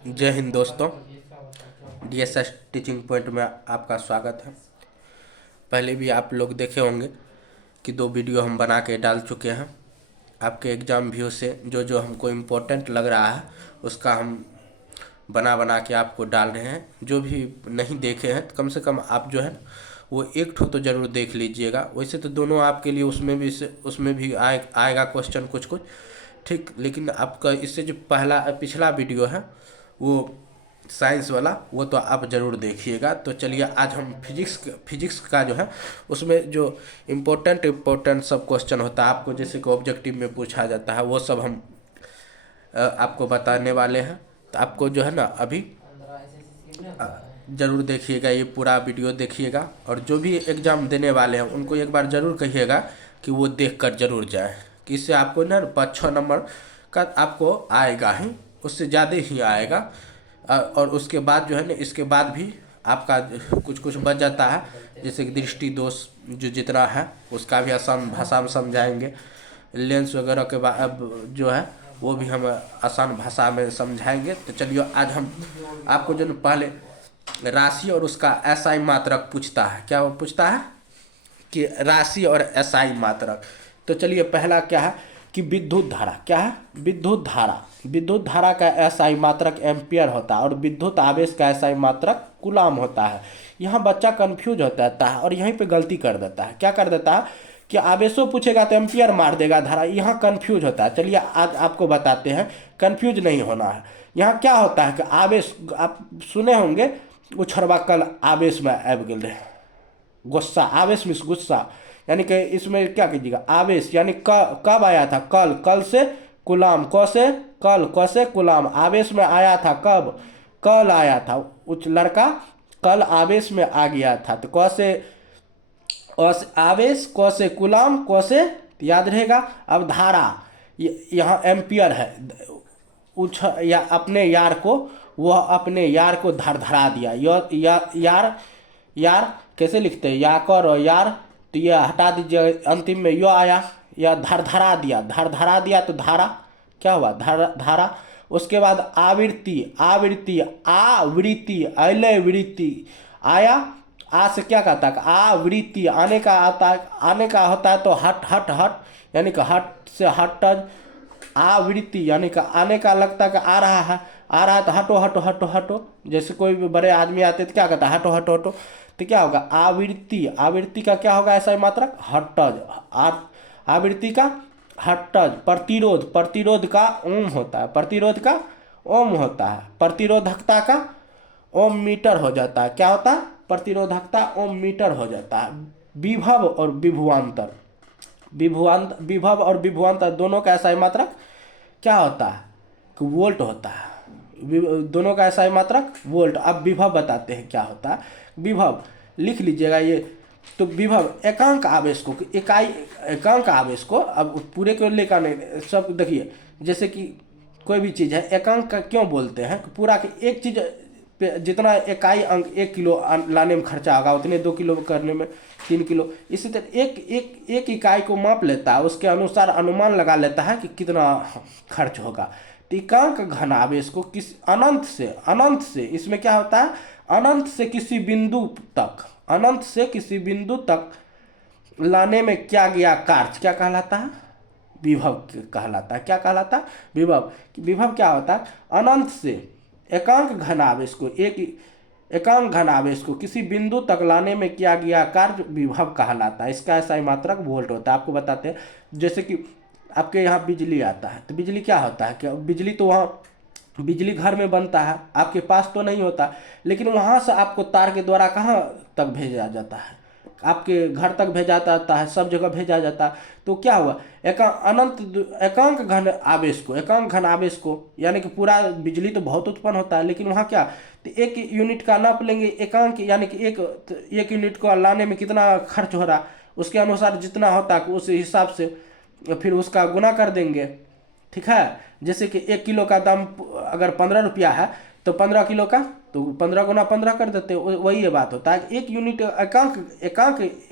जय हिंद दोस्तों। DSS teaching point में आपका स्वागत है। पहले भी आप लोग देखे होंगे कि 2 वीडियो हम बना के डाल चुके हैं। आपके एग्ज़ाम व्यू से जो जो हमको इम्पोर्टेंट लग रहा है उसका हम बना बना के आपको डाल रहे हैं। जो भी नहीं देखे हैं तो कम से कम आप जो है वो एक ठो तो ज़रूर देख लीजिएगा। वैसे तो दोनों आपके लिए उसमें भी आएगा क्वेश्चन कुछ कुछ, ठीक। लेकिन आपका इससे जो पिछला वीडियो है वो साइंस वाला, वो तो आप ज़रूर देखिएगा। तो चलिए आज हम फिजिक्स का जो है उसमें जो इम्पोर्टेंट सब क्वेश्चन होता है आपको, जैसे कि ऑब्जेक्टिव में पूछा जाता है, वो सब हम आपको बताने वाले हैं। तो आपको जो है ना अभी ज़रूर देखिएगा, ये पूरा वीडियो देखिएगा। और जो भी एग्ज़ाम देने वाले हैं उनको एक बार ज़रूर कहिएगा कि वो देख कर ज़रूर जाए, कि इससे आपको ना 5-6 नंबर का आपको आएगा ही, उससे ज़्यादा ही आएगा। और उसके बाद जो है ना, इसके बाद भी आपका कुछ कुछ बच जाता है, जैसे कि दृष्टि दोष जो जितना है उसका भी आसान भाषा में समझाएंगे। लेंस वगैरह के बाद अब जो है वो भी हम आसान भाषा में समझाएंगे। तो चलिए आज हम आपको जो पहले राशि और उसका एसआई मात्रक पूछता है। क्या वो पूछता है कि राशि और एसआई मात्रक। तो चलिए पहला क्या है कि विद्युत धारा। क्या है? विद्युत धारा का एसआई मात्रक एम्पियर होता है और विद्युत आवेश का एसआई मात्रक कूलाम होता है। यहाँ बच्चा कंफ्यूज हो जाता है और यहीं पे गलती कर देता है। क्या कर देता है कि आवेशो पूछेगा तो एम्पियर मार देगा धारा, यहाँ कंफ्यूज होता है। चलिए आज आपको बताते हैं, कंफ्यूज नहीं होना है। यहाँ क्या होता है कि आवेश, आप सुने होंगे वो छोरबा कल आवेश में आब गए, गुस्सा, आवेश में गुस्सा, यानी कि इसमें क्या कीजिएगा, आवेश यानी कब आया था, कल से गुलाम, क से कल, क से गुलाम, आवेश में आया था कब, कल आया था, उस लड़का कल आवेश में आ गया था। तो क से आवेश, क से गुलाम, क से याद रहेगा। अब धारा, यहाँ एम्पियर है, या अपने यार को, वह अपने यार को धरा दिया। यार कैसे लिखते हैं, याकर और यार, तो ये हटा दीजिए, अंतिम में यो आया, या धरा दिया तो धारा क्या हुआ, धारा। उसके बाद आवृत्ति वृत्ति आया, आ से क्या कहता है, आवृत्ति आने का आता है, आने का होता है तो हट, यानी कि हट से हट, आवृत्ति यानी कि आने का लगता है कि आ रहा है तो हटो। जैसे कोई भी बड़े आदमी आते तो क्या कहता है, हटो। तो क्या होगा, आवृत्ति का क्या होगा ऐसा मात्रक, हटज। आवृत्ति का हटज। प्रतिरोध का ओम होता है, प्रतिरोधकता का ओम मीटर हो जाता है। क्या होता है, प्रतिरोधकता ओम मीटर हो जाता है। विभव और विभवांतर दोनों का ऐसा मात्रक क्या होता है कि वोल्ट होता है। दोनों का ऐसा मात्रक वोल्ट। अब विभव बताते हैं क्या होता है। विभव लिख लीजिएगा ये। तो विभव एकांक आवेश को, अब पूरे को लेकर नहीं, सब देखिए, जैसे कि कोई भी चीज़ है, एकांक का क्यों बोलते हैं, पूरा की एक चीज़ पे जितना इकाई अंक 1 किलो लाने में खर्चा होगा उतने 2 किलो करने में 3 किलो, इसी तरह एक इकाई को माप लेता है, उसके अनुसार अनुमान लगा लेता है कि कितना खर्च होगा। तो एकांक घन आवेश को किस अनंत से इसमें क्या होता है, अनंत से किसी बिंदु तक लाने में क्या गया कार्य क्या कहलाता है, विभव कहलाता है। क्या कहलाता है, विभव क्या होता है, अनंत से एकांक घन आवेश को किसी बिंदु तक लाने में किया गया कार्य विभव कहलाता है। इसका ऐसा ही मात्रक वोल्ट होता है। आपको बताते हैं, जैसे कि आपके यहाँ बिजली आता है, तो बिजली क्या होता है, क्या बिजली, तो वहाँ बिजली घर में बनता है, आपके पास तो नहीं होता, लेकिन वहाँ से आपको तार के द्वारा कहाँ तक भेजा जाता है, आपके घर तक भेजा जाता है, सब जगह भेजा जाता है। तो क्या हुआ, एकांक घन आवेश को यानी कि पूरा बिजली तो बहुत उत्पन्न होता है, लेकिन वहाँ क्या, तो 1 यूनिट का नाप लेंगे, एकांक यानी कि एक यूनिट को लाने में कितना खर्च हो रहा, उसके अनुसार जितना होता है उस हिसाब से फिर उसका गुना कर देंगे, ठीक है। जैसे कि 1 किलो का दाम अगर 15 रुपया है तो 15 किलो का तो 15 गुना 15 कर देते, वही ये बात होता है। 1 यूनिट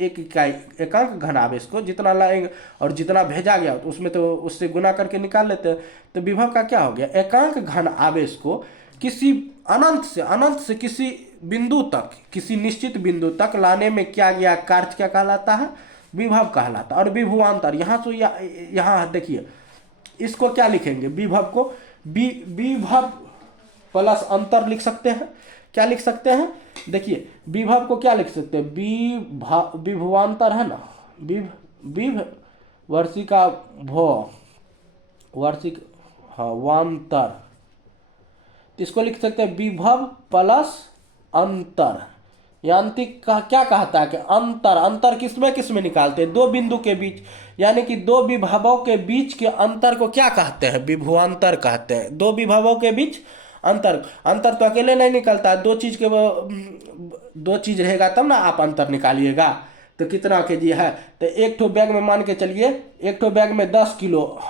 एकांक घन आवेश को जितना लाएंगे और जितना भेजा गया तो उसमें तो उससे गुना करके निकाल लेते हैं। तो विभव का क्या हो गया, एकांक घन आवेश को किसी अनंत से किसी बिंदु तक, किसी निश्चित बिंदु तक लाने में क्या गया कार्य क्या कहलाता है? विभव कहलाता है। और विभवांतर यहाँ से यहाँ देखिए, इसको क्या लिखेंगे? विभव को विभव प्लस अंतर लिख सकते हैं। क्या लिख सकते हैं? देखिए विभव को क्या लिख सकते हैं? विभवांतर है ना, विभ वर्षिका भो वार्षिक, हाँ वांतर, इसको लिख सकते हैं विभव प्लस अंतर। यांत्रिक का क्या कहता है कि अंतर किसमें निकालते हैं? दो बिंदु के बीच, यानी कि दो विभवों के बीच के अंतर को क्या कहते हैं? विभवांतर कहते हैं। दो विभवों के बीच अंतर तो अकेले नहीं निकलता है, दो चीज रहेगा तब ना आप अंतर निकालिएगा। तो कितना केजी है? तो एक ठो बैग में मान के चलिए, एक ठो बैग में 10 किलो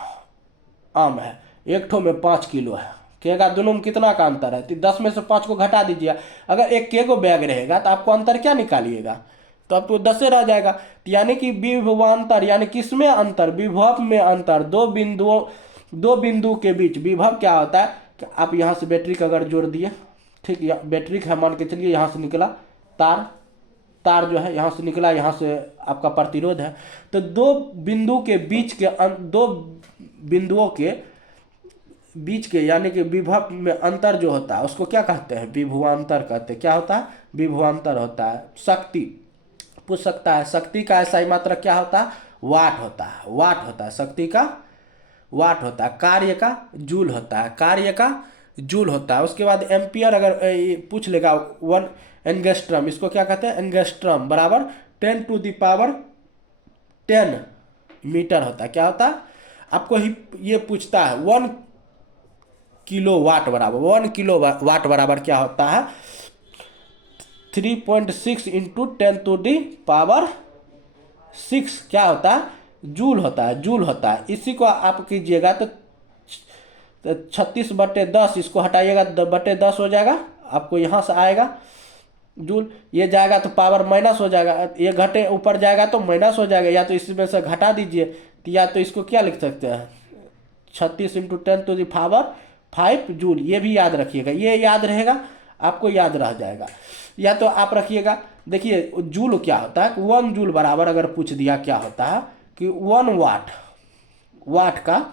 आम है, एक ठो में 5 किलो है, कहेगा दोनों में कितना का अंतर है? तो 10 में से 5 को घटा दीजिए। अगर एक के को बैग रहेगा तो आपको अंतर क्या निकालिएगा? तो आपको 10 रह जाएगा। तो यानी कि विभवांतर, यानी किसमें अंतर? विभव में अंतर। दो बिंदु के बीच विभव क्या होता है कि आप यहाँ से बैटरी का अगर जोड़ दिए, ठीक, बैटरी का मान के चलिए, यहाँ से निकला तार जो है यहाँ से निकला, यहाँ से आपका प्रतिरोध है। तो दो बिंदुओं के बीच के यानी कि विभव में अंतर जो होता है उसको क्या कहते हैं? विभवांतर कहते हैं। क्या होता है? विभवांतर होता है। शक्ति पूछ सकता है, शक्ति का ऐसा ही मात्रक क्या होता है? वाट होता है। शक्ति का वाट होता है। कार्य का जूल होता है। उसके बाद एम्पियर अगर पूछ लेगा, 1 एंगस्ट्रम, इसको क्या कहते हैं? एंगस्ट्रम बराबर 10⁻10 मीटर होता है। क्या होता है? आपको ही ये पूछता है 1 किलोवाट बराबर क्या होता है? 3.6 इंटू 10⁻6 क्या होता है? जूल होता है। इसी को आप कीजिएगा तो 36/10, इसको हटाइएगा 10/10 हो जाएगा, आपको यहाँ से आएगा जूल, ये जाएगा तो पावर माइनस हो जाएगा, ये घटे ऊपर जाएगा तो माइनस हो जाएगा, या तो इसमें से घटा दीजिए, या तो इसको क्या लिख सकते हैं? 36 इंटू 10⁵ जूल। ये भी याद रखिएगा, ये याद रहेगा, आपको याद रह जाएगा। या तो आप रखिएगा, देखिए जूल क्या होता है? 1 जूल बराबर अगर पूछ दिया क्या होता है कि 1 वाट का,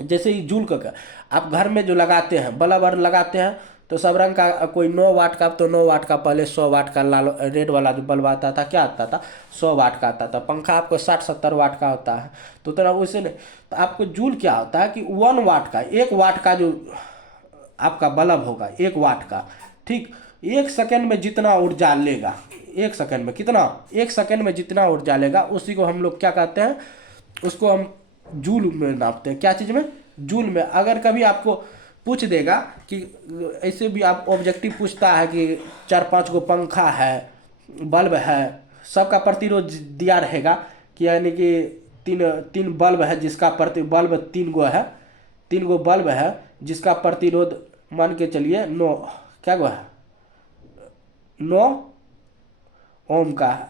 जैसे ही जूल का आप घर में जो लगाते हैं, बल्ब लगाते हैं तो सब रंग का, कोई 9 वाट का, तो 9 वाट का, पहले 100 वाट का लाल रेड वाला जो बल्ब आता था क्या आता था? 100 वाट का आता था। पंखा आपको 60-70 वाट का होता है। तो तरह उसे नहीं, तो आपको जूल क्या होता है कि 1 वाट का, 1 वाट का जो आपका बल्ब होगा 1 वाट का, ठीक, 1 सेकंड में जितना ऊर्जा लेगा, 1 सेकंड में कितना, 1 सेकंड में जितना ऊर्जा लेगा उसी को हम लोग क्या कहते हैं? उसको हम जूल में नापते हैं। क्या चीज़ में? जूल में। अगर कभी आपको पूछ देगा कि ऐसे भी आप ऑब्जेक्टिव पूछता है कि 4-5 गो पंखा है, बल्ब है, सबका प्रतिरोध दिया रहेगा कि यानी कि तीन बल्ब है जिसका बल्ब 3 गो है, 3 गो बल्ब है जिसका प्रतिरोध मान के चलिए 9 क्या गो है? 9 ओम का,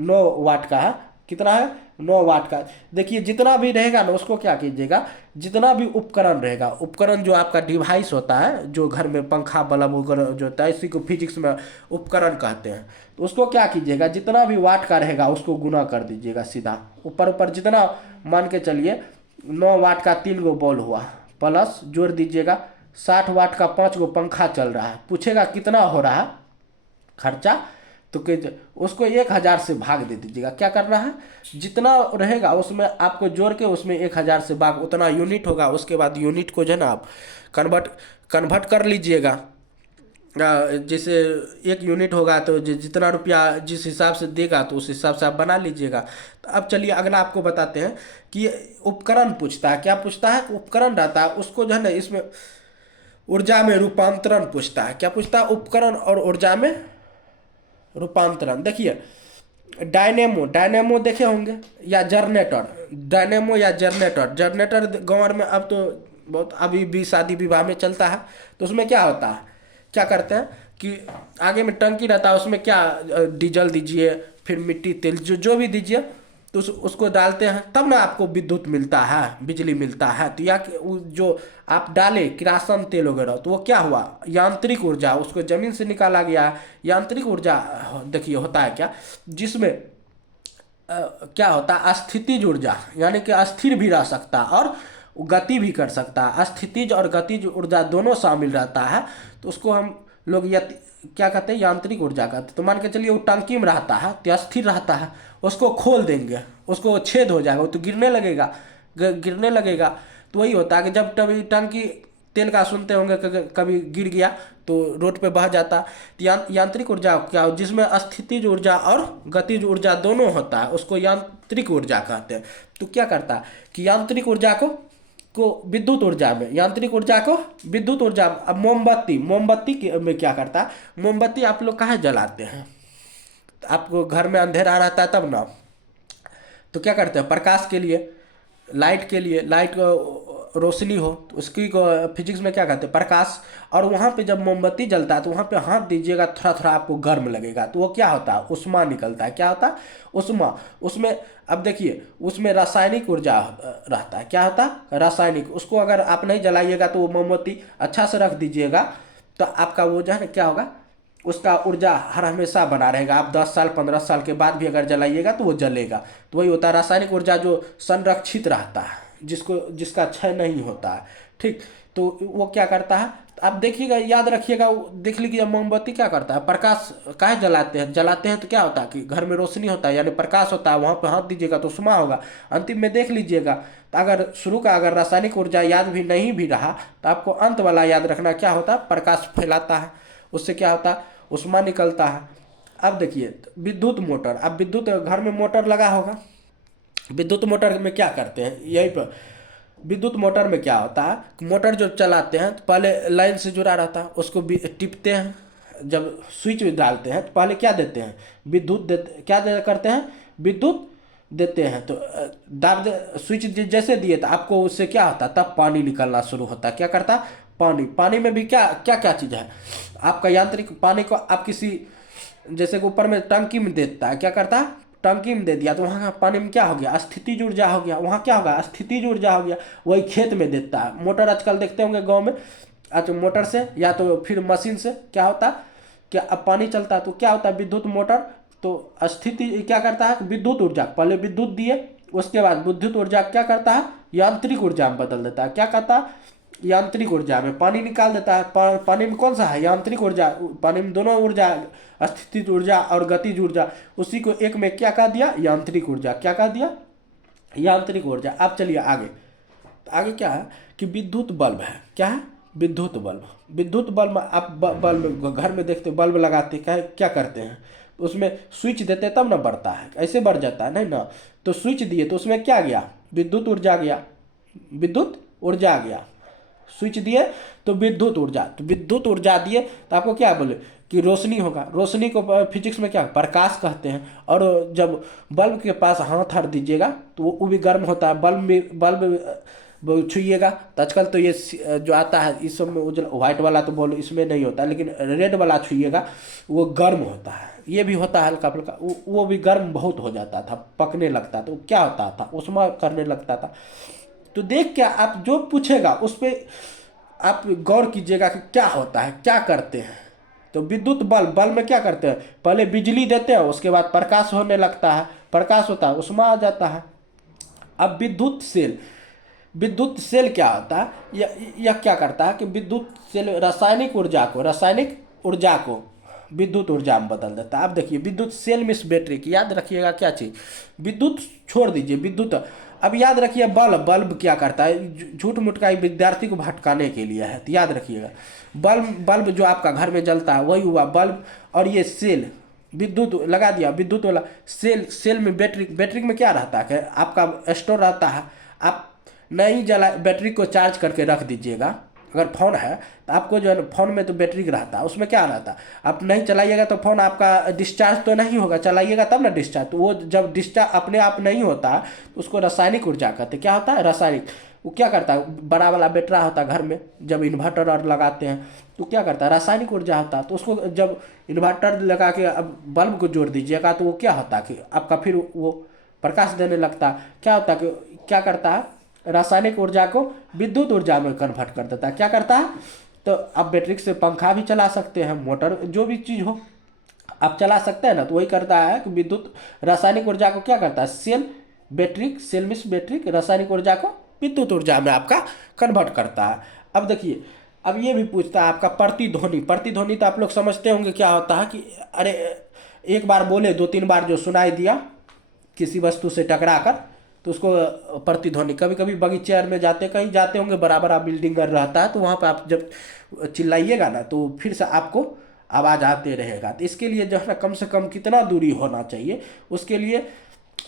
9 वाट का है। कितना है? 9 वाट का। देखिए जितना भी रहेगा ना उसको क्या कीजिएगा, जितना भी उपकरण रहेगा, उपकरण जो आपका डिवाइस होता है, जो घर में पंखा बल्ब वगैरह जो होता है, इसी को फिजिक्स में उपकरण कहते हैं। तो उसको क्या कीजिएगा, जितना भी वाट का रहेगा उसको गुना कर दीजिएगा सीधा, ऊपर जितना, मान के चलिए 9 वाट का 3 गो बॉल हुआ, प्लस जोड़ दीजिएगा 60 वाट का 5 गो पंखा चल रहा है। पूछेगा कितना हो रहा है खर्चा, तो उसको 1000 से भाग दे दीजिएगा। क्या करना है? जितना रहेगा उसमें आपको जोड़ के उसमें 1000 से भाग, उतना यूनिट होगा। उसके बाद यूनिट को जो है ना आप कन्वर्ट कर लीजिएगा। जैसे 1 यूनिट होगा तो जितना रुपया जिस हिसाब से देगा तो उस हिसाब से आप बना लीजिएगा। तो अब चलिए अगला आपको बताते हैं कि उपकरण पूछता है। क्या पूछता है? उपकरण रहता है उसको जो है ना, इसमें ऊर्जा में रूपांतरण पूछता है। क्या पूछता है? उपकरण और ऊर्जा में रूपांतरण। देखिए डायनेमो देखे होंगे, या जनरेटर, डायनेमो या जनरेटर गाँव में अब तो बहुत अभी भी शादी विवाह में चलता है। तो उसमें क्या होता है, क्या करते हैं कि आगे में टंकी रहता है, उसमें क्या डीजल दीजिए, फिर मिट्टी तेल जो भी दीजिए, तो उसको डालते हैं तब ना आपको विद्युत मिलता है, बिजली मिलता है। तो या जो आप डाले किरासन तेल वगैरह, तो वो क्या हुआ, यांत्रिक ऊर्जा, उसको जमीन से निकाला गया। यांत्रिक ऊर्जा देखिए होता है क्या, जिसमें क्या होता है, अस्थितिज ऊर्जा, यानी कि अस्थिर भी रह सकता है और गति भी कर सकता है। अस्थितिज और गतिज ऊर्जा दोनों शामिल रहता है, तो उसको हम लोग क्या कहते हैं, यांत्रिक ऊर्जा कहते हैं। तो मान के चलिए वो टंकी में रहता है तो अस्थिर रहता है, उसको खोल देंगे, उसको छेद हो जाएगा, वो तो गिरने लगेगा, गिरने लगेगा। तो वही होता है कि जब कभी टंकी तेल का सुनते होंगे कभी गिर गया तो रोड पे बह जाता। तो यांत्रिक ऊर्जा क्या हो, जिसमें स्थितिज ऊर्जा और गतिज ऊर्जा दोनों होता है, उसको यांत्रिक ऊर्जा कहते हैं। तो क्या करता है कि यांत्रिक ऊर्जा को विद्युत ऊर्जा में, यांत्रिक ऊर्जा को विद्युत ऊर्जा। अब मोमबत्ती में क्या करता है, मोमबत्ती आप लोग कहाँ जलाते हैं, आपको घर में अंधेरा रहता है तब ना, तो क्या करते हैं, प्रकाश के लिए, लाइट के लिए, लाइट रोशनी हो तो उसकी फिजिक्स में क्या कहते हैं, प्रकाश। और वहाँ पे जब मोमबत्ती जलता है तो वहाँ पे हाथ दीजिएगा, थोड़ा थोड़ा आपको गर्म लगेगा, तो वो क्या होता है, उष्मा निकलता है। क्या होता है, उष्मा। उसमें अब देखिए उसमें रासायनिक ऊर्जा रहता है। क्या होता है, रासायनिक। उसको अगर आप नहीं जलाइएगा तो वो मोमबत्ती अच्छा से रख दीजिएगा तो आपका वो जो है ना क्या होगा, उसका ऊर्जा हर हमेशा बना रहेगा। आप 10 साल 15 साल के बाद भी अगर जलाइएगा तो वो जलेगा। तो वही होता है रासायनिक ऊर्जा, जो संरक्षित रहता है, जिसका क्षय नहीं होता है। ठीक, तो वो क्या करता है, आप देखिएगा, याद रखिएगा, देख लीजिए मोमबत्ती क्या करता है, प्रकाश। काहे जलाते हैं तो क्या होता है कि घर में रोशनी होता है, यानी प्रकाश होता है, वहाँ पे हाथ दीजिएगा तो उष्मा होगा। अंतिम में देख लीजिएगा, तो अगर शुरू का अगर रासायनिक ऊर्जा याद भी नहीं भी रहा तो आपको अंत वाला याद रखना, क्या होता है, प्रकाश फैलाता है, उससे क्या होता है, उष्मा निकलता है। अब देखिए विद्युत मोटर, अब विद्युत घर में मोटर लगा होगा, विद्युत मोटर में क्या करते हैं, यही पर विद्युत मोटर में क्या होता है, मोटर जो चलाते हैं तो पहले लाइन से जुड़ा रहता है, उसको टिपते हैं, जब स्विच डालते हैं तो पहले क्या देते हैं, विद्युत देते, करते हैं, विद्युत देते हैं। तो दाब स्विच जैसे दिए तो आपको उससे क्या होता है, तब पानी निकलना शुरू होता है। क्या करता है, पानी। पानी में भी क्या क्या क्या चीज़ है, आपका यांत्रिक पानी को आप किसी, जैसे कि ऊपर में टंकी में देता है, क्या करता है, टंकी में दे दिया तो वहाँ का पानी में क्या हो गया, स्थितिज ऊर्जा हो गया, वहाँ क्या होगा, स्थितिज ऊर्जा हो गया। वही खेत में देता है। मोटर आजकल देखते होंगे गांव में, अच्छा मोटर से या तो फिर मशीन से क्या होता है, क्या अब पानी चलता है तो क्या होता है, विद्युत मोटर। तो स्थिति क्या करता है, विद्युत ऊर्जा, पहले विद्युत दिए, उसके बाद विद्युत ऊर्जा क्या करता है, यांत्रिक ऊर्जा में बदल देता है। क्या कहता है, यांत्रिक ऊर्जा में पानी निकाल देता है। पानी में कौन सा है, यांत्रिक ऊर्जा। पानी में दोनों ऊर्जा, स्थितिज ऊर्जा और गतिज ऊर्जा, उसी को एक में क्या कह दिया, यांत्रिक ऊर्जा। क्या कह दिया, यांत्रिक ऊर्जा। अब चलिए आगे, आगे क्या है कि विद्युत बल्ब है। क्या है, विद्युत बल्ब। विद्युत बल्ब आप बल्ब घर में देखते, बल्ब लगाते क्या करते हैं, उसमें स्विच देते तब ना बढ़ता है, ऐसे बढ़ जाता है नहीं ना। तो स्विच दिए तो उसमें क्या गया, विद्युत ऊर्जा गया, विद्युत ऊर्जा गया। स्विच दिए तो विद्युत ऊर्जा, तो विद्युत ऊर्जा दिए तो आपको क्या बोले कि रोशनी होगा। रोशनी को फिजिक्स में क्या, प्रकाश कहते हैं। और जब बल्ब के पास हाथ हर दीजिएगा तो वो भी गर्म होता है। बल्ब छुइएगा तो आजकल तो ये जो आता है इस सब में उजला व्हाइट वाला तो बोलो इसमें नहीं होता, लेकिन रेड वाला छुइएगा वो गर्म होता है। ये भी होता है हल्का फुल्का, वो भी गर्म बहुत हो जाता था, पकने लगता था। तो क्या होता था, उष्मा करने लगता था। तो देख क्या आप जो पूछेगा उस पर आप गौर कीजिएगा कि क्या होता है, क्या करते हैं। तो विद्युत बल्ब में क्या करते हैं, पहले बिजली देते हैं, उसके बाद प्रकाश होने लगता है, प्रकाश होता है, उष्मा आ जाता है। अब विद्युत सेल क्या होता है, यह क्या करता है कि विद्युत सेल रासायनिक ऊर्जा को विद्युत ऊर्जा में बदल देता है। अब देखिए विद्युत सेल में बैटरी की, याद रखिएगा क्या चीज़, विद्युत छोड़ दीजिए, विद्युत। अब याद रखिए बल्ब क्या करता है, झूठ मूठ का विद्यार्थी को भटकाने के लिए है, तो याद रखिएगा बल्ब जो आपका घर में जलता है वही हुआ बल्ब। और ये सेल, विद्युत लगा दिया, विद्युत वाला सेल में बैटरी में क्या रहता है, आपका स्टोर रहता है। आप नहीं जला, बैटरी को चार्ज करके रख दीजिएगा। अगर फ़ोन है तो आपको जो है ना, फ़ोन में तो बैटरी रहता है, उसमें क्या रहता है, आप नहीं चलाइएगा तो फ़ोन आपका डिस्चार्ज तो नहीं होगा, चलाइएगा तब ना डिस्चार्ज। तो वो जब डिस्चार्ज अपने आप नहीं होता तो उसको रासायनिक ऊर्जा कहते हैं। क्या होता है, रासायनिक। वो क्या करता है, बड़ा वाला बैटरा होता है घर में, जब इन्वर्टर और लगाते हैं तो क्या करता है, रासायनिक ऊर्जा होता है। तो उसको जब इन्वर्टर लगा के अब बल्ब को जोड़ दीजिएगा तो वो क्या होता है कि आपका फिर वो प्रकाश देने लगता है। क्या होता है कि क्या करता है, रासायनिक ऊर्जा को विद्युत ऊर्जा में कन्वर्ट कर देता है। क्या करता है, तो आप बैटरी से पंखा भी चला सकते हैं, मोटर जो भी चीज़ हो आप चला सकते हैं ना। तो वही करता है कि विद्युत रासायनिक ऊर्जा को क्या करता है, सेल मिस बैटरी रासायनिक ऊर्जा को विद्युत ऊर्जा में आपका कन्वर्ट करता है। अब देखिए, अब ये भी पूछता है आपका प्रतिध्वनि। प्रतिध्वनि तो आप लोग समझते होंगे क्या होता है कि अरे एक बार बोले 2-3 बार जो सुनाई दिया किसी वस्तु से टकरा कर, तो उसको प्रतिध्वनि। कभी कभी बगीचे में जाते, कहीं जाते होंगे, बड़ा बड़ा बिल्डिंग रहता है, तो वहाँ पर आप जब चिल्लाइएगा ना तो फिर से आपको आवाज़ आते रहेगा। तो इसके लिए जो है ना कम से कम कितना दूरी होना चाहिए, उसके लिए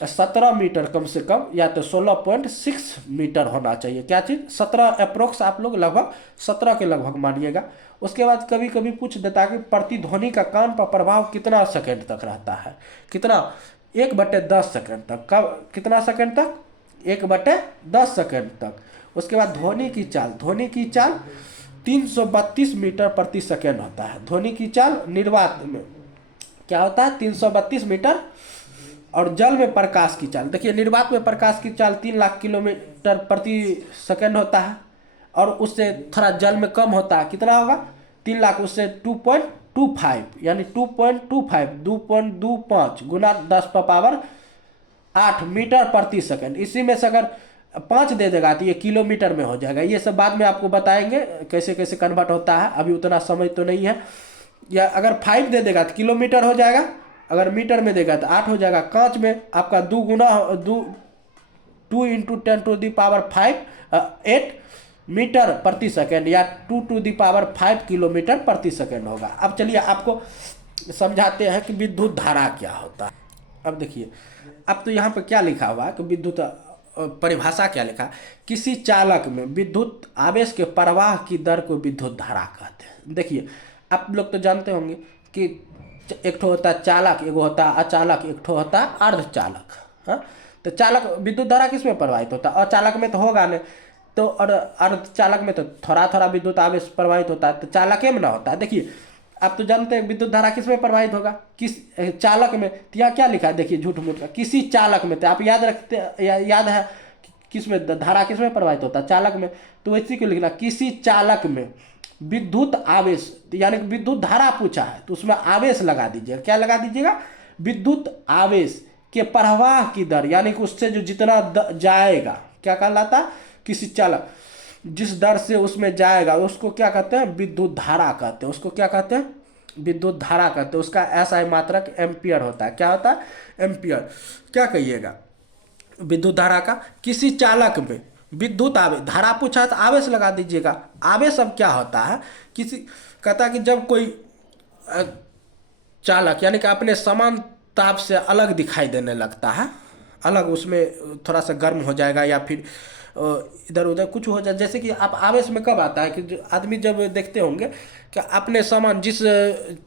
17 मीटर कम से कम, या तो 16.6 मीटर होना चाहिए। क्या चीज़, 17 अप्रोक्स, आप लोग लगभग 17 के लगभग मानिएगा। उसके बाद कभी कभी पूछ देता है कि प्रतिध्वनि का कान पर प्रभाव कितना सेकंड तक रहता है। कितना, 1/10 सेकंड तक। कब, कितना सेकंड तक, 1/10 सेकंड तक। उसके बाद ध्वनि की चाल, ध्वनि की चाल 332 मीटर प्रति सेकंड होता है। ध्वनि की चाल निर्वात में क्या होता है, 332 मीटर। और जल में प्रकाश की चाल, देखिए निर्वात में प्रकाश की चाल 3 लाख किलोमीटर प्रति सेकंड होता है, और उससे थोड़ा जल में कम होता है। कितना होगा, 3 लाख, उससे 2.25, यानी 2.25 गुना 10⁻8 मीटर प्रति सेकंड। इसी में से अगर 5 दे देगा तो ये किलोमीटर में हो जाएगा। ये सब बाद में आपको बताएंगे कैसे कैसे कन्वर्ट होता है, अभी उतना समझ तो नहीं है। या अगर 5 दे देगा तो किलोमीटर हो जाएगा, अगर मीटर में देगा तो 8 हो जाएगा। कांच में आपका 2 × 10⁵ मीटर प्रति सेकंड, या 2⁵ किलोमीटर प्रति सेकंड होगा। अब चलिए आपको समझाते हैं कि विद्युत धारा क्या होता है। अब देखिए, अब तो यहाँ पर क्या लिखा हुआ है कि विद्युत परिभाषा क्या लिखा है, किसी चालक में विद्युत आवेश के प्रवाह की दर को विद्युत धारा कहते हैं। देखिए, आप लोग तो जानते होंगे कि एक ठो होता है चालक, एक होता है अचालक, एक ठो होता है अर्धचालक। हाँ, तो चालक विद्युत धारा किस में प्रवाहित होता है, अचालक में तो होगा नहीं, तो और अर्धचालक में तो थोड़ा थोड़ा विद्युत आवेश प्रवाहित होता है, तो चालक में ना होता है। देखिए, आप तो जानते हैं विद्युत धारा किस में प्रवाहित होगा, किस चालक में। तो यहाँ क्या लिखा है, देखिए झूठ मूठ का, किसी चालक में। तो आप याद रखते, याद है किस में धारा किस में प्रवाहित होता है, चालक में। तो इसी को लिखना, किसी चालक में विद्युत आवेश, यानी कि विद्युत धारा पूछा है तो उसमें आवेश लगा दीजिएगा। क्या लगा दीजिएगा, विद्युत आवेश के प्रवाह की दर, यानी कि उससे जो जितना जाएगा, क्या कहलाता है, किसी चालक जिस दर से उसमें जाएगा उसको क्या कहते हैं, विद्युत धारा कहते हैं। उसको क्या कहते हैं, विद्युत धारा कहते हैं। उसका एसआई मात्रक एम्पियर होता है। क्या होता है, एम्पियर। क्या कहिएगा, विद्युत धारा का किसी चालक में विद्युत आवेश, धारा पूछा है तो आवेश लगा दीजिएगा। आवेश अब क्या होता है, किसी कहता है कि जब कोई चालक यानी कि अपने समान ताप से अलग दिखाई देने लगता है, अलग उसमें थोड़ा सा गर्म हो जाएगा या फिर इधर उधर कुछ हो जाए। जैसे कि आप आवेश में कब आता है कि जो आदमी जब देखते होंगे कि अपने सामान जिस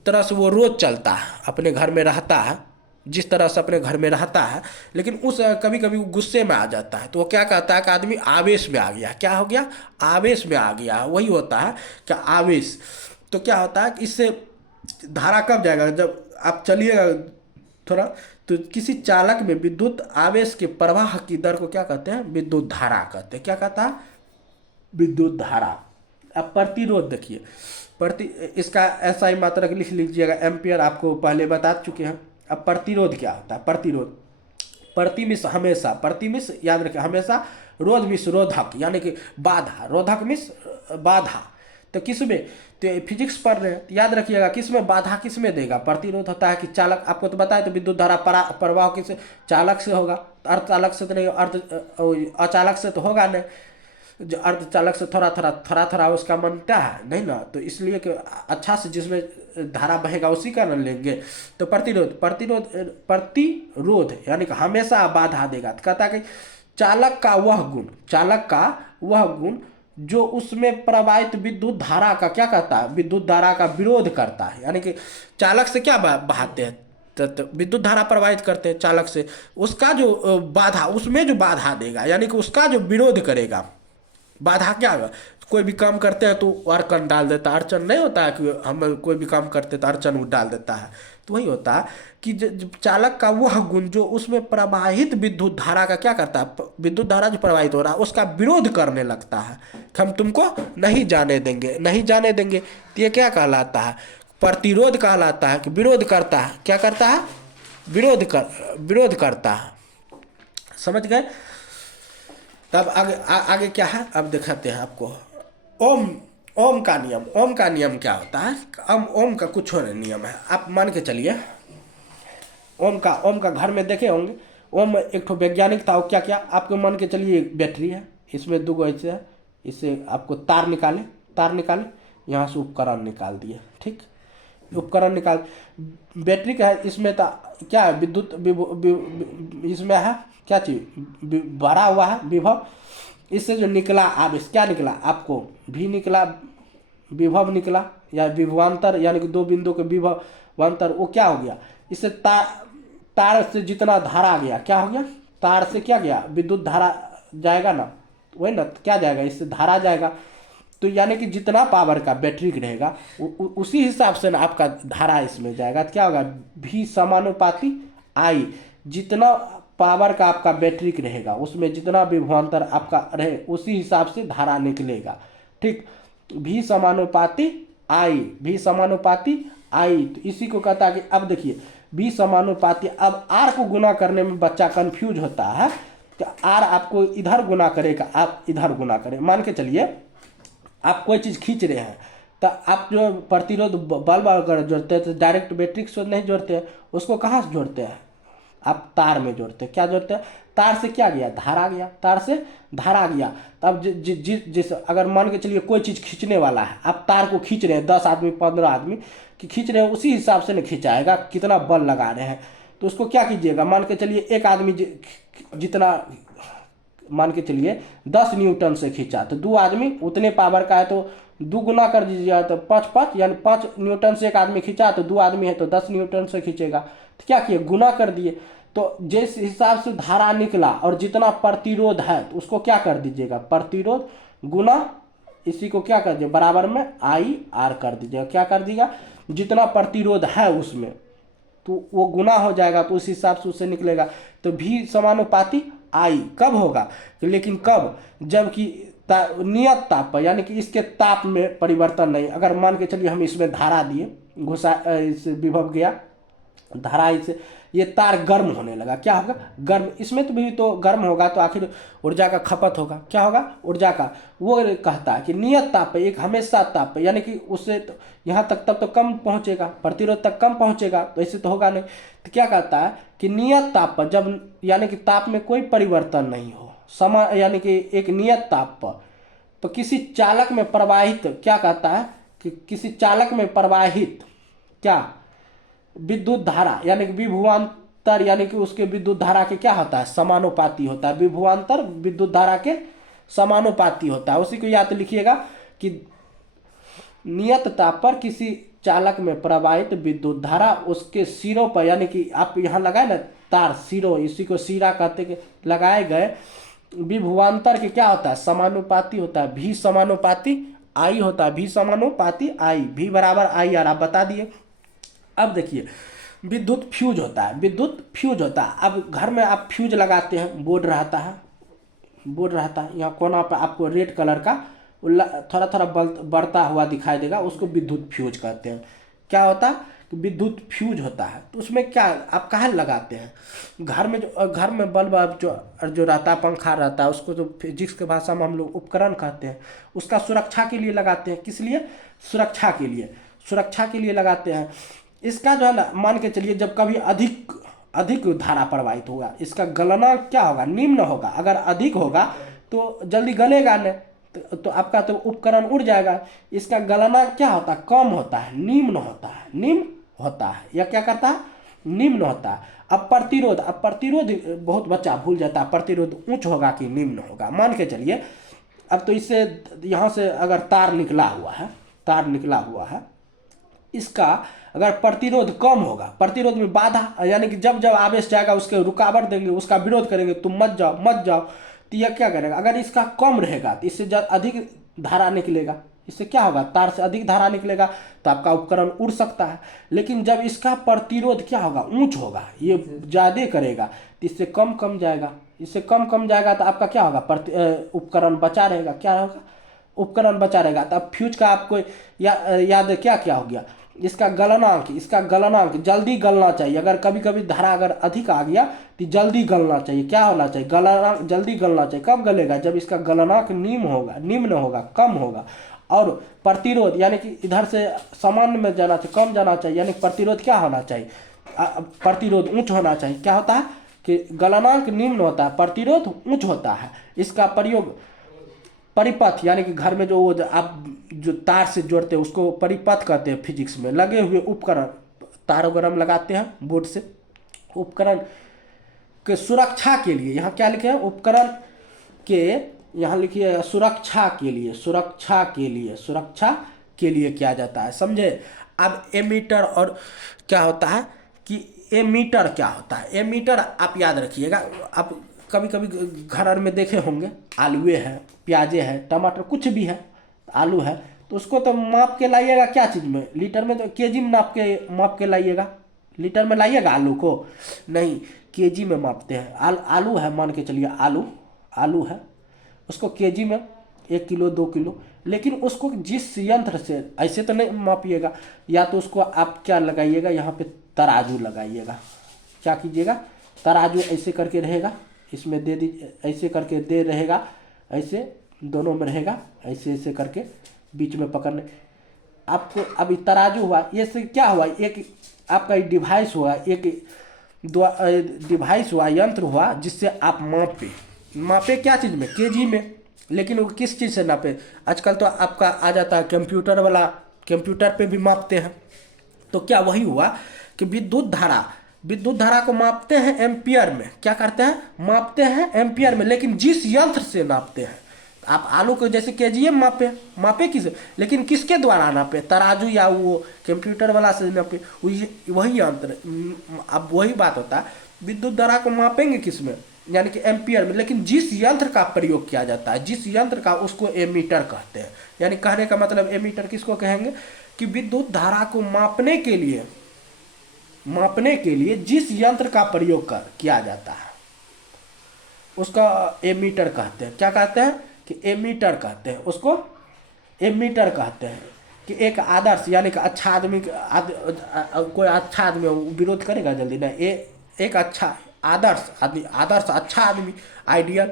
तरह से वो रोज चलता है, अपने घर में रहता है, जिस तरह से अपने घर में रहता है, लेकिन उस कभी कभी गुस्से में आ जाता है, तो वो क्या कहता है कि आदमी आवेश में आ गया। क्या हो गया, आवेश में आ गया। वही होता है कि आवेश। तो क्या होता है कि इससे धारा कब जाएगा, जब आप चलिएगा थोड़ा, तो किसी चालक में विद्युत आवेश के प्रवाह की दर को क्या कहते हैं, विद्युत धारा कहते हैं। क्या कहता है, विद्युत धारा। अब प्रतिरोध देखिए, इसका एसआई मात्रक लिख लीजिएगा, एम्पियर आपको पहले बता चुके हैं। अब प्रतिरोध क्या होता है, प्रतिरोध, प्रतिमिश हमेशा, प्रतिमिश याद रखें हमेशा, रोध मिश रोधक, यानी कि बाधा, रोधक मिश बाधा। तो किस में, तो फिजिक्स पढ़ रहे हैं तो याद रखिएगा किस में बाधा किस में देगा, प्रतिरोध होता है कि चालक, आपको तो बताया तो विद्युत धारा प्रवाह किस चालक से होगा, अर्धचालक से तो नहीं, अचालक से तो होगा नहीं, जो अर्धचालक से थोड़ा थोड़ा उसका मनता है नहीं ना, तो इसलिए कि अच्छा से जिसमें धारा बहेगा उसी का न लेंगे। तो प्रतिरोध यानी कि हमेशा बाधा देगा। तो कहता है कि चालक का वह गुण जो उसमें प्रवाहित विद्युत धारा का क्या कहता है, विद्युत धारा का विरोध करता है। यानी कि चालक से क्या बहाते हैं, तो विद्युत धारा प्रवाहित करते हैं चालक से, उसका जो बाधा, उसमें जो बाधा देगा, यानी कि उसका जो विरोध करेगा। बाधा क्या होगा, कोई भी काम करते हैं तो अड़चन डाल देता है। अड़चन नहीं होता है कि हम कोई भी काम करते तो अड़चन डाल देता है, तो वही होता है कि चालक का वह गुण जो उसमें प्रवाहित विद्युत धारा का क्या करता है, विद्युत धारा जो प्रवाहित हो रहा है उसका विरोध करने लगता है कि हम तुमको नहीं जाने देंगे, नहीं जाने देंगे। तो ये क्या कहलाता है, प्रतिरोध कहलाता है कि विरोध करता है, क्या करता है, विरोध करता है। समझ गए। तब आगे क्या है, अब दिखाते हैं आपको। ओम ओम का नियम, ओम का नियम क्या होता है, ओम का कुछ और नियम है। आप मान के चलिए ओम का घर में देखे होंगे। ओम एक ठो वैज्ञानिक था, वो क्या किया, आपको मान के चलिए बैटरी है, इसमें दो ऐसे है, इससे आपको तार निकाले, यहाँ से उपकरण निकाल दिए, ठीक, उपकरण निकाल, बैटरी का है, इसमें था क्या है, विद्युत इसमें है क्या चीज भरा हुआ है विभव। इससे जो निकला आवेश क्या निकला, आपको भी निकला, विभव निकला या विभवांतर, यानी कि दो बिंदु के विभवांतर, वो क्या हो गया, इससे तार से जितना धारा गया क्या हो गया, तार से क्या गया, विद्युत धारा जाएगा ना, वही ना, क्या जाएगा, इससे धारा जाएगा। तो यानी कि जितना पावर का बैटरी रहेगा उसी हिसाब से ना आपका धारा इसमें जाएगा। तो क्या होगा, भी समानुपाती आई, जितना पावर का आपका बैटरी रहेगा उसमें जितना विभवांतर आपका रहे उसी हिसाब से धारा निकलेगा, ठीक। भी समानुपाती आई, भी समानुपाती आई, तो इसी को कहता है कि अब देखिए भी समानुपाती, अब आर को गुना करने में बच्चा कंफ्यूज होता है कि आर आपको इधर गुना करेगा, आप इधर गुना करें। मान के चलिए आप कोई चीज़ खींच रहे हैं, तो आप जो प्रतिरोध बल्ब अगर जोड़ते हैं तो डायरेक्ट बैटरी के साथ नहीं जोड़ते हैं, उसको कहाँ से जोड़ते हैं, आप तार में जोड़ते हैं। क्या जोड़ते हैं, तार से क्या गया, धारा गया, तार से धारा गया। तब जिस अगर मान के चलिए कोई चीज़ खींचने वाला है, आप तार को खींच रहे हैं, 10 आदमी 15 आदमी कि खींच रहे हैं, उसी हिसाब से नहीं खींचाएगा, कितना बल लगा रहे हैं। तो उसको क्या कीजिएगा, मान के चलिए एक आदमी जितना, मान के चलिए 10 न्यूटन से खींचा, तो 2 आदमी उतने पावर का है तो 2 गुना कर दीजिएगा, तो 5 यानी 5 न्यूटन से एक आदमी खींचा, तो 2 आदमी है तो 10 न्यूटन से खींचेगा। तो क्या किए, गुना कर दिए। तो जिस हिसाब से धारा निकला और जितना प्रतिरोध है तो उसको क्या कर दीजिएगा, प्रतिरोध गुना इसी को क्या कर दीजिए, बराबर में आई आर कर दीजिएगा। क्या कर दीजिएगा, जितना प्रतिरोध है उसमें तो वो गुना हो जाएगा, तो उस हिसाब से उससे निकलेगा। तो भी समानुपाती आई कब होगा, लेकिन कब, जबकि नियत ताप पर, यानी कि इसके ताप में परिवर्तन नहीं। अगर मान के चलिए हम इसमें धारा दिए, घुसा, इस विभव गया धारा, इसे ये तार गर्म होने लगा, क्या होगा, गर्म, इसमें तो भी तो गर्म होगा, तो आखिर ऊर्जा का खपत होगा, क्या होगा, ऊर्जा का। वो कहता है कि नियत ताप पे, एक हमेशा ताप पे, यानी कि उससे तो यहाँ तक तब तो कम पहुँचेगा, प्रतिरोध तक कम पहुँचेगा, तो ऐसे तो होगा नहीं। तो क्या कहता है कि नियत ताप पर, जब यानी कि ताप में कोई परिवर्तन नहीं हो, यानी कि एक नियत ताप पर, तो किसी चालक में प्रवाहित, क्या कहता है कि किसी चालक में प्रवाहित क्या विद्युत धारा, यानी कि विभवांतर, यानी कि उसके विद्युत धारा के क्या होता है, समानुपाती होता है। विभवांतर विद्युत धारा के समानुपाती होता है। उसी को याद लिखिएगा कि नियत ताप पर किसी चालक में प्रवाहित विद्युत धारा उसके सिरों पर, यानी कि आप यहाँ लगाए ना तार, सिरों, इसी को सिरा कहते, लगाए गए विभवांतर के क्या होता है, समानुपाती होता है। भी समानुपाती आई होता है, भी समानुपाती आई, भी बराबर आई आर, आप बता दिए। अब देखिए विद्युत फ्यूज होता है, विद्युत फ्यूज होता है। अब घर में आप फ्यूज लगाते हैं, बोर्ड रहता है, यहाँ कोना पर आपको रेड कलर का थोड़ा थोड़ा बढ़ता हुआ दिखाई देगा, उसको विद्युत फ्यूज कहते हैं। क्या होता है, विद्युत फ्यूज होता है। तो उसमें क्या आप कहाँ लगाते हैं, घर में बल्ब जो रहता है, पंखा रहता है, उसको तो फिजिक्स के भाषा में हम लोग उपकरण कहते हैं, उसका सुरक्षा के लिए लगाते हैं। किस लिए, सुरक्षा के लिए लगाते हैं। इसका जो है ना, मान के चलिए जब कभी अधिक धारा प्रवाहित होगा, इसका गलना क्या होगा, निम्न होगा। अगर अधिक होगा तो जल्दी गलेगा नहीं, तो आपका तो उपकरण उड़ जाएगा। इसका गलना क्या होता है, कम होता है, निम्न होता है, या क्या करता है, निम्न होता है। अब प्रतिरोध बहुत बच्चा भूल जाता है, प्रतिरोध उच्च होगा कि निम्न होगा। मान के चलिए अब तो इससे यहाँ से अगर तार निकला हुआ है, इसका अगर प्रतिरोध कम होगा, प्रतिरोध में बाधा, यानी कि जब आवेश जाएगा उसके रुकावट देंगे, उसका विरोध करेंगे, तुम मत जाओ, तो यह क्या करेगा, अगर इसका कम रहेगा तो इससे अधिक धारा निकलेगा, इससे क्या होगा, तार से अधिक धारा निकलेगा तो आपका उपकरण उड़ सकता है। लेकिन जब इसका प्रतिरोध क्या होगा, ऊंच होगा, ये ज़्यादा करेगा तो इससे कम कम जाएगा, इससे कम कम जाएगा तो आपका क्या होगा, उपकरण बचा रहेगा। क्या होगा, उपकरण बचा रहेगा। तो अब फ्यूज का आपको याद क्या क्या हो गया, इसका गलनांक, इसका गलनांक जल्दी गलना चाहिए। अगर कभी कभी धारा अगर अधिक आ गया तो जल्दी गलना चाहिए। क्या होना चाहिए, गलनांक जल्दी गलना चाहिए। कब गलेगा, जब इसका गलनांक निम्न होगा, कम होगा। और प्रतिरोध यानी कि इधर से सामान्य में जाना चाहिए, कम जाना चाहिए, यानी प्रतिरोध क्या होना चाहिए, प्रतिरोध उच्च होना चाहिए। क्या होता है कि गलनांक निम्न होता है, प्रतिरोध उच्च होता है। इसका प्रयोग परिपथ यानी कि घर में जो वो आप जो तार से जोड़ते हैं उसको परिपथ कहते हैं। फिजिक्स में लगे हुए उपकरण, तारोग्राम लगाते हैं बोर्ड से, उपकरण के सुरक्षा के लिए, यहाँ क्या लिखे हैं, उपकरण के, यहाँ लिखिए सुरक्षा के लिए, सुरक्षा के लिए, सुरक्षा के लिए किया जाता है, समझे। अब एमीटर और क्या होता है कि एमीटर क्या होता है, एमीटर आप याद रखिएगा। आप कभी कभी घर में देखे होंगे, आलूए है, प्याजे है, टमाटर कुछ भी है, आलू है, तो उसको तो माप के लाइएगा क्या चीज़ में, लीटर में, तो केजी में माप के लाइएगा। लीटर में लाइएगा आलू को, नहीं, केजी में मापते हैं। आलू है, मान के चलिए आलू है, उसको केजी में 1 किलो 2 किलो, लेकिन उसको जिस यंत्र से, ऐसे तो नहीं मापिएगा, या तो उसको आप क्या लगाइएगा, यहाँ पे तराजू लगाइएगा। क्या कीजिएगा, तराजू ऐसे करके रहेगा, इसमें दे दीजिए, ऐसे करके दे रहेगा, ऐसे दोनों में रहेगा, ऐसे ऐसे करके बीच में पकड़ने। आपको अभी तराजू हुआ, ये से क्या हुआ, एक आपका डिवाइस हुआ, एक डिवाइस हुआ, यंत्र हुआ, जिससे आप मापे क्या चीज़ में, केजी में। लेकिन वो किस चीज़ से नापे, आजकल तो आपका आ जाता है कंप्यूटर वाला, कंप्यूटर पे भी मापते हैं। तो क्या वही हुआ कि विद्युत धारा को मापते हैं एम्पियर में। क्या करते हैं, मापते हैं एम्पियर में, लेकिन जिस यंत्र से नापते हैं, आप आलू को जैसे केजीएम मापे किस, लेकिन किसके द्वारा नापे, तराजू या वो कंप्यूटर वाला से नापे, वही यंत्र। अब वही बात होता है, विद्युत धारा को मापेंगे किस में, यानी कि एम्पियर में, लेकिन जिस यंत्र का प्रयोग किया जाता है, जिस यंत्र का, उसको एमीटर कहते हैं। यानी कहने का मतलब एमीटर किसको कहेंगे कि विद्युत धारा को मापने के लिए जिस यंत्र का प्रयोग किया जाता है उसका एमीटर कहते हैं। क्या कहते हैं कि एमीटर कहते हैं, उसको एमीटर कहते हैं। कि एक आदर्श यानी कि अच्छा आदमी, कोई अच्छा आदमी विरोध करेगा जल्दी नहीं, एक अच्छा आदर्श अच्छा आदमी, आइडियल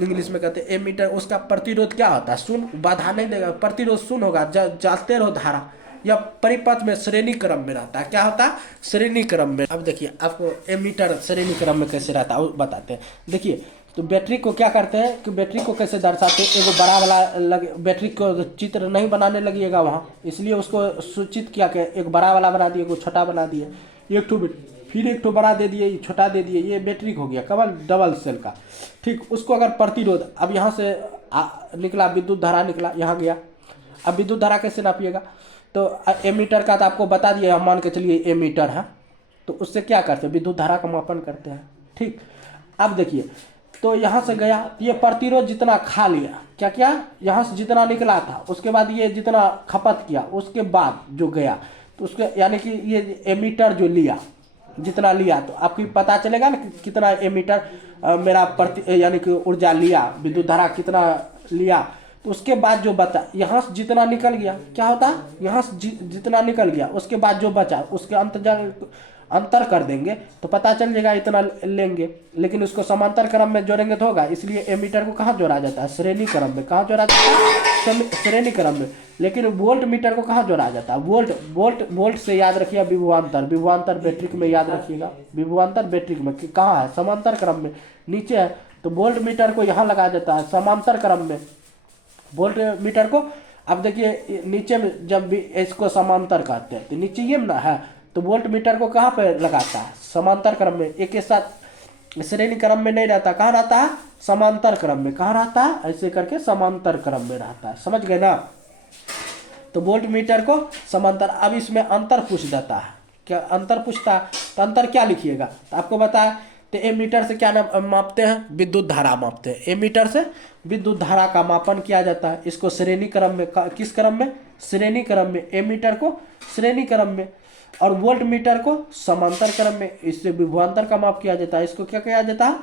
इंग्लिश में कहते हैं एमीटर। उसका प्रतिरोध क्या होता है, शून्य, बाधा नहीं देगा, प्रतिरोध शून्य होगा, चलते रहो धारा, या परिपथ में श्रेणी क्रम में रहता है। क्या होता है, श्रेणी क्रम में। अब देखिए आपको एमीटर श्रेणी क्रम में कैसे रहता है वो बताते हैं। देखिए, तो बैटरी को क्या करते हैं कि बैटरी को कैसे दर्शाते हैं, एगो बड़ा वाला बैटरी को चित्र नहीं बनाने लगिएगा वहाँ, इसलिए उसको सूचित किया कि एक बड़ा वाला बना दिए, एगो छोटा बना दिए, फिर एक बड़ा दे दिए, छोटा दे दिए, ये बैटरी हो गया केवल डबल सेल का। ठीक, उसको अगर प्रतिरोध, अब यहाँ से निकला विद्युत धारा, निकला यहाँ गया, अब विद्युत धारा कैसे नापिएगा, तो एमीटर का तो आपको बता दिया, हम मान के चलिए एमीटर है, तो उससे क्या करते हैं, विद्युत धारा का मापन करते हैं। ठीक, अब देखिए, तो यहाँ से गया, ये प्रतिरोध जितना खा लिया, क्या यहाँ से जितना निकला था, उसके बाद ये जितना खपत किया, उसके बाद जो गया, तो उसके यानी कि ये एमीटर जो लिया, जितना लिया, तो आपको पता चलेगा ना कि कितना एमीटर मेरा यानी कि ऊर्जा लिया, विद्युत धारा कितना लिया। तो उसके बाद जो बचा, यहाँ से जितना निकल गया, क्या होता है, यहाँ से जितना निकल गया, उसके बाद जो बचा उसके अंतर कर देंगे तो पता चल जाएगा इतना लेंगे। लेकिन उसको समांतर क्रम में जोड़ेंगे तो होगा, इसलिए एमीटर को कहाँ जोड़ा जाता है, श्रेणी क्रम में। कहाँ जोड़ा जाता है, श्रेणी क्रम में। लेकिन वोल्ट मीटर को कहाँ जोड़ा जाता है, वोल्ट से याद रखिए, विभवांतर बैटरी में याद रखिएगा, विभवांतर बैटरी में कहाँ है, समांतर क्रम में नीचे है, तो वोल्ट मीटर को यहाँ लगाया जाता है समांतर क्रम में, वोल्ट मीटर को। अब देखिए नीचे में जब भी इसको समांतर कहते हैं तो नीचे ये ना है, तो वोल्ट मीटर को कहाँ पे लगाता है, समांतर क्रम में, एक के साथ श्रेणी क्रम में नहीं रहता, कहाँ रहता है, समांतर क्रम में। कहाँ रहता है, ऐसे करके समांतर क्रम में रहता है, समझ गए ना। तो वोल्ट मीटर को समांतर। अब इसमें अंतर पूछ देता है, क्या अंतर पूछता है, तो अंतर क्या लिखिएगा, तो आपको बताया, तो एमीटर से क्या मापते हैं, विद्युत धारा मापते हैं। एमीटर से विद्युत धारा का मापन किया जाता है। इसको श्रेणी क्रम में, किस क्रम में, श्रेणी क्रम में, एमीटर को श्रेणी क्रम में और वोल्ट मीटर को समांतर क्रम में। इससे विभवांतर का माप किया जाता है। इसको क्या किया जाता है।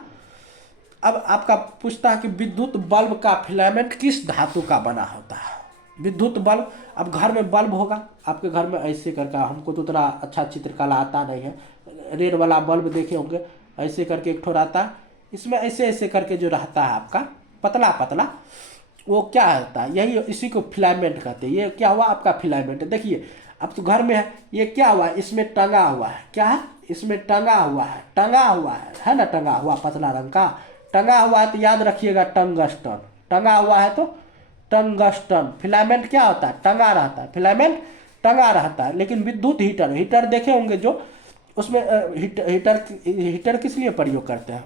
अब आपका पूछता है कि विद्युत बल्ब का फिलामेंट किस धातु का बना होता है। विद्युत बल्ब, अब घर में बल्ब होगा आपके घर में ऐसे करके, हमको तो उतना अच्छा चित्रकला आता नहीं है, रेड वाला बल्ब देखे होंगे, ऐसे करके एक ठो रहता है, इसमें ऐसे ऐसे करके जो रहता है आपका पतला पतला, वो क्या होता है, यही इसी को फिलामेंट कहते हैं। ये क्या हुआ आपका फिलामेंट। देखिए अब तो घर में है, ये क्या हुआ, इसमें टंगा हुआ है, क्या है, इसमें टंगा हुआ है, टंगा हुआ है ना, टंगा हुआ पतला रंग का टंगा हुआ है, तो याद रखिएगा टंगस्टन। टंगा हुआ है तो टंगस्टन। फिलामेंट क्या होता है, टंगा रहता है, फिलामेंट टंगा रहता है। लेकिन विद्युत हीटर, हीटर देखे होंगे जो, उसमें हीटर किस लिए प्रयोग करते हैं।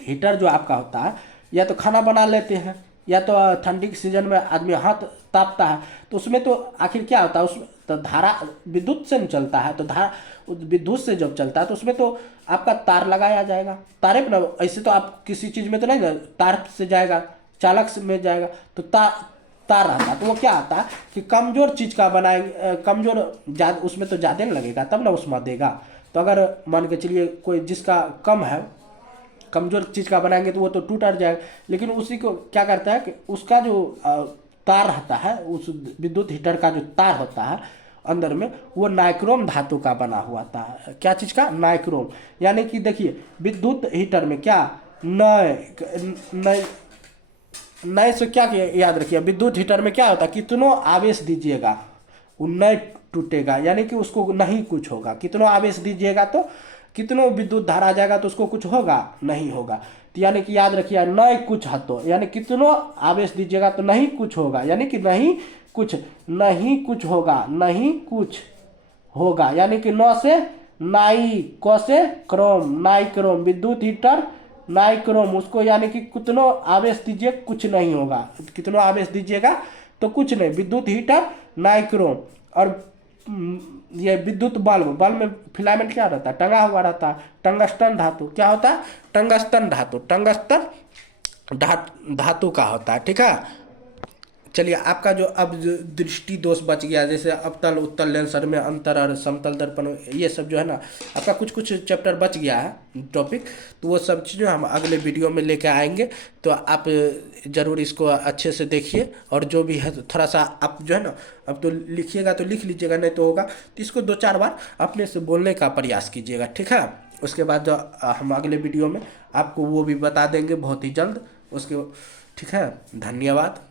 हीटर जो आपका होता है, या तो खाना बना लेते हैं, या तो ठंडी के सीजन में आदमी हाथ तापता है, तो उसमें तो आखिर क्या होता है, उसमें तो धारा विद्युत से चलता है, तो धारा विद्युत से जब चलता है तो उसमें तो आपका तार लगाया जाएगा। तारे पर ना, ऐसे तो आप किसी चीज़ में तो नहीं ना, तार से जाएगा, चालक से में जाएगा, तो तार रहता है। तो वो क्या आता है कि कमजोर चीज़ का बनाएंगे, कमजोर उसमें तो ज़्यादा लगेगा तब ना उसमें देगा। तो अगर मान के चलिए कोई जिसका कम है, कमजोर चीज़ का बनाएंगे तो वो तो टूट जाएगा। लेकिन उसी को क्या करता है कि उसका जो तार रहता है, उस विद्युत हीटर का जो तार होता है अंदर में, वो नाइक्रोम धातु का बना हुआ था। क्या चीज़ का, नाइक्रोम। यानी कि देखिए विद्युत हीटर में क्या नए से क्या याद रखिए, विद्युत हीटर में क्या होता है, कितनों आवेश दीजिएगा वो नहीं टूटेगा, यानी कि उसको नहीं कुछ होगा। कितनों आवेश दीजिएगा तो कितनों विद्युत धारा जाएगा तो उसको कुछ होगा, नहीं होगा। तो यानी कि याद रखिए नहीं कुछ हतो, यानी कितनों आवेश दीजिएगा तो नहीं कुछ होगा, यानी कि नहीं कुछ होगा, नहीं कुछ होगा। यानी कि न से नाई, क से क्रोम, नाइक्रोम, विद्युत हीटर नाइक्रोम, उसको यानी कि कितनों आवेश दीजिए कुछ नहीं होगा, कितनों आवेश दीजिएगा तो कुछ नहीं, विद्युत हीटर नाइक्रोम। और ये विद्युत बल्ब में फिलामेंट क्या रहता है, टंगा हुआ रहता है, टंगस्टन धातु। क्या होता है, टंगस्टन धातु, टंगस्टन धातु का होता है। ठीक है, चलिए आपका जो अब जो दृष्टि दोष बच गया, जैसे अवतल उत्तल लेंसर में अंतर और समतल दर्पण, ये सब जो है ना आपका कुछ चैप्टर बच गया है टॉपिक, तो वो सब चीज़ें हम अगले वीडियो में लेके आएंगे। तो आप ज़रूर इसको अच्छे से देखिए, और जो भी है थोड़ा सा आप जो है ना, अब तो लिखिएगा तो लिख लीजिएगा, नहीं तो होगा तो इसको 2-4 बार अपने से बोलने का प्रयास कीजिएगा। ठीक है, उसके बाद जो हम अगले वीडियो में आपको वो भी बता देंगे बहुत ही जल्द उसके। ठीक है, धन्यवाद।